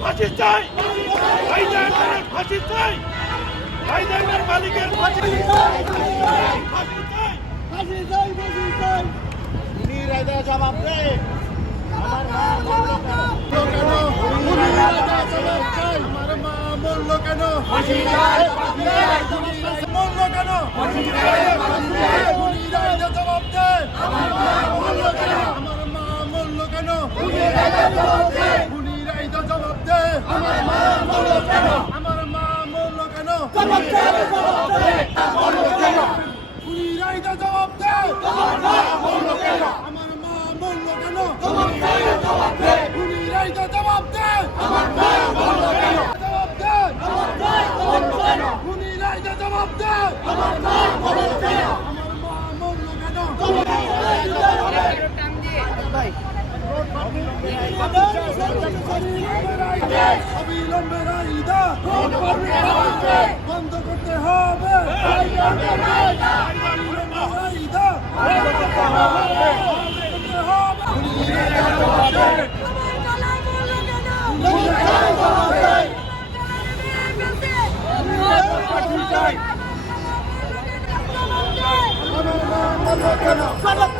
ফাঁসি চাই হাইজাইকারের ফাঁসি চাই হাইজাইকার মালিকের ফাঁসি চাই ফাঁসি চাই জবাব দে আমার মা মরলো কেন? মরলো কেন? খুনিরা জবাব দে আমার মা মরলো কেন আমার মা মরলো কেন খুনিরাই তো জবাব দে আমার মা মরলো কেন আমার মা মরলো কেন খুনিরাই তো জবাব দে আমার মা মরলো কেন জবাব দে আমার মা মরলো কেন জবাব দে আমার মা মরলো কেন জবাব দে আমার মা মরলো কেন আমার মা মরলো কেন অবিলম্বে রাইদা বন্ধ করতে হবে ভাবে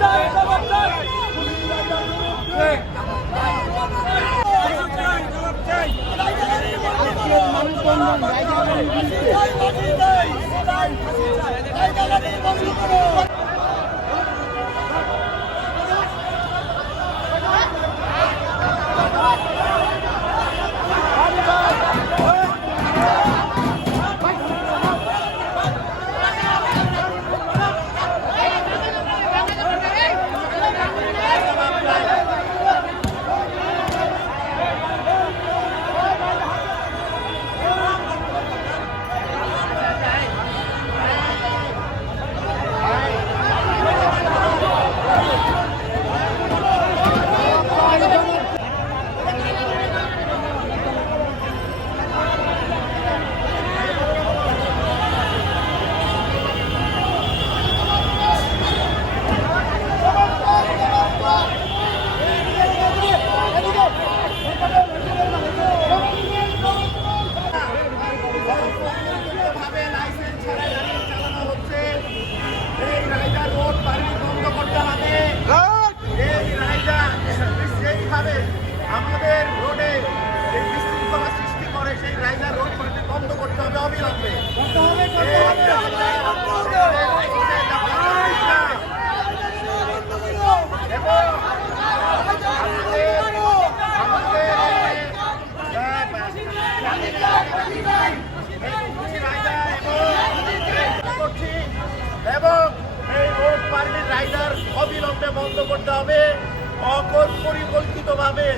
অবিলম্বে বন্ধ করতে হবে। অপরিকল্পিতভাবে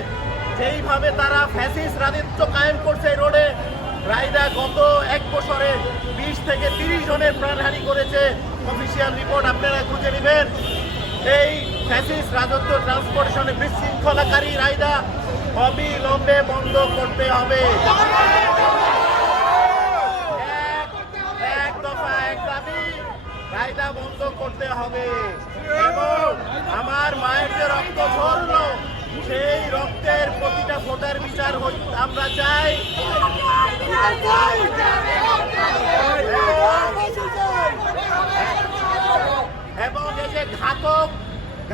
যেইভাবে তারা ফ্যাসিস রাজত্ব কায়েম করছে রোডে রাইডার গত এক বছরে বিশ থেকে তিরিশ জনের প্রাণহানি করেছে। অফিসিয়াল রিপোর্ট আপনারা খুঁজে নেবেন। এই ফ্যাসিস রাজত্ব ট্রান্সপোর্টেশনে বিশৃঙ্খলাকারী রাইডা অবিলম্বে বন্ধ করতে হবে এক- এক দফা এক দাবি রায়দা বন্ধ করতে হবে। এবং আমার মায়ের যে রক্ত ঝরলো, সেই রক্তের প্রতিটা ফোটার বিচার আমরা চাই, এবং এই যে ঘাতক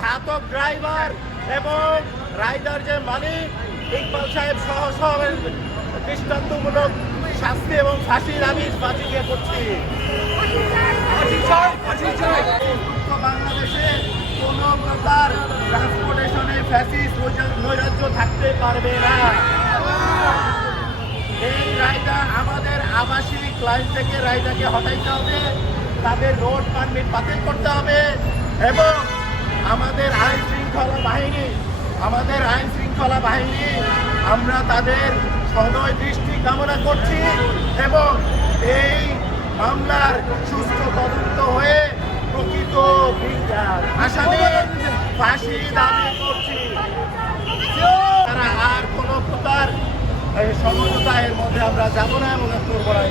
ঘাতক ড্রাইভার এবং রাইডার যে মালিক, ইকবাল সাহেব সহ সহ দৃষ্টান্তমূলক শাস্তি এবং ফাঁসির আমি বাজিয়ে করছি। বাংলাদেশে কোন প্রকার ট্রান্সপোর্টেশনে ফ্যাসিস নৈরাজ্য থাকতে পারবে না এই রায়টা আমাদের আবাসিক লাইন থেকে রায়টাকে হটাইতে হবে তাদের রোড পারমিট বাতিল করতে হবে এবং আমাদের আইন শৃঙ্খলা বাহিনী আমাদের আইন শৃঙ্খলা বাহিনী আমরা তাদের সদয় দৃষ্টি কামনা করছি এবং এই মামলার সুস্থ আসামি ফাঁসি তারা আর কোনো প্রকার সমঝোতা মধ্যে আমরা যাব না এবং করব না